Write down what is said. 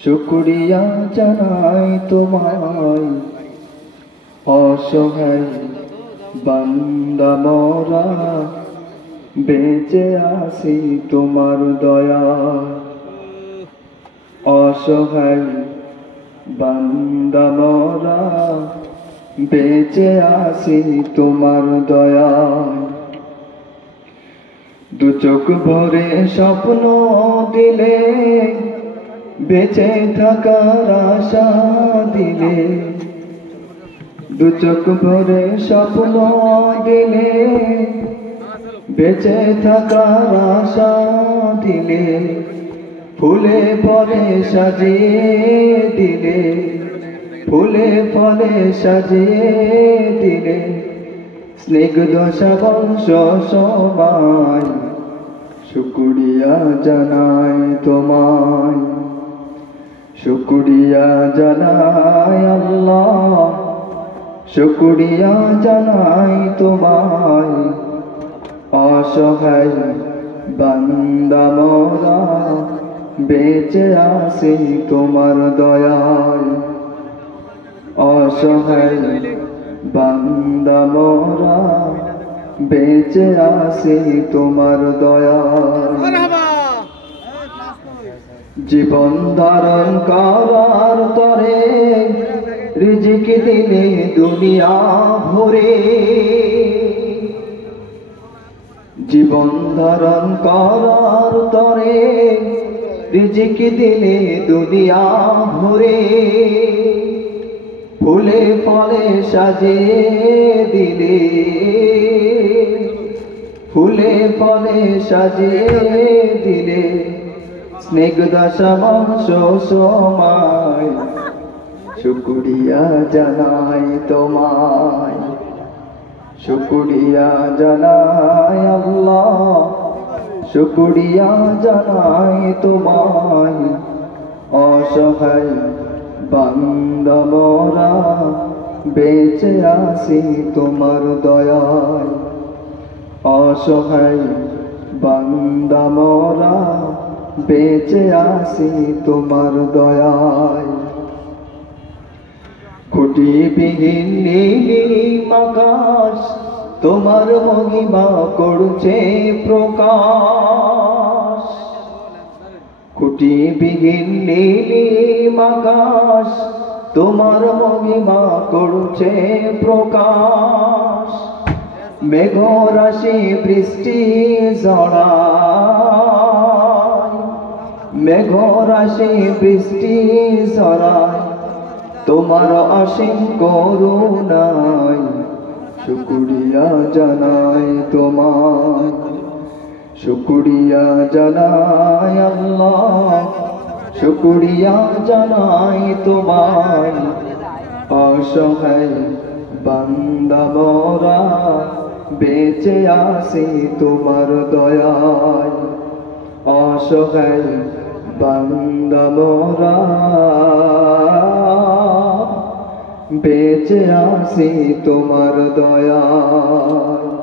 শুকরিয়া জানাই তোমায় অসহায় বান্দা মোরা বেঁচে আছি তোমার দয়ায় অসহায় বান্দা মোরা বেঁচে আছি তোমার দয়ায় দু চোখ ভরে স্বপ্ন দিলে বেঁচে থাকার আশা দিলে দু চোখ ভরে স্বপ্ন দিলে বেঁচে থাকার আশা দিলে ফুলে ফলে সাজিয়ে দিলে ফুলে ফলে সাজিয়ে দিলে স্নিগ্ধ বংশ সবাই শুকরিয়া জানাই তোমায় শুকরিয়া জানাই আল্লাহ শুকরিয়া জানাই তোমায় অসহায় বান্দা মোরা বেঁচে আছি তোমার দয়ায় অসহায় বান্দা মোরা বেঁচে আছি তোমার দয়ায় জীবন ধারণ করার তরে রিজিক দিলে দুনিয়া ভরে জীবন ধারণ করার তরে রিজিক দিলে দুনিয়া ভরে ফুলে ফলে সাজিয়ে দিলে ফুলে ফলে সাজিয়ে দিলে স্নিগ্ধ বংশ সমায় শুকরিয়া জানাই তোমায় শুকরিয়া জানাই আল্লাহ শুকরিয়া জানাই তোমায় অসহায় বান্দা মোরা বেঁচে আছি তোমার দয়ায় অসহায় বান্দা মোরা বেঁচে আছি তোমার দয়ায় খুঁটিবিহীন নীলিম আকাশ তোমার মহিমা করছে প্রকাশ খুঁটিবিহীন নীলিম আকাশ তোমার মহিমা করছে প্রকাশ মেঘরাশি বৃষ্টি ঝরায় মেঘরাশি বৃষ্টি ঝরায় তোমার অসীম করুণায় শুকরিয়া জানাই তোমায় শুকরিয়া জানাই আল্লাহ শুকরিয়া জানাই তোমায় অসহায় বান্দা মোরা বেঁচে আছি তোমার দয়ায় অসহায় বান্দা মোরা বেঁচে আছি তোমার দয়ায়।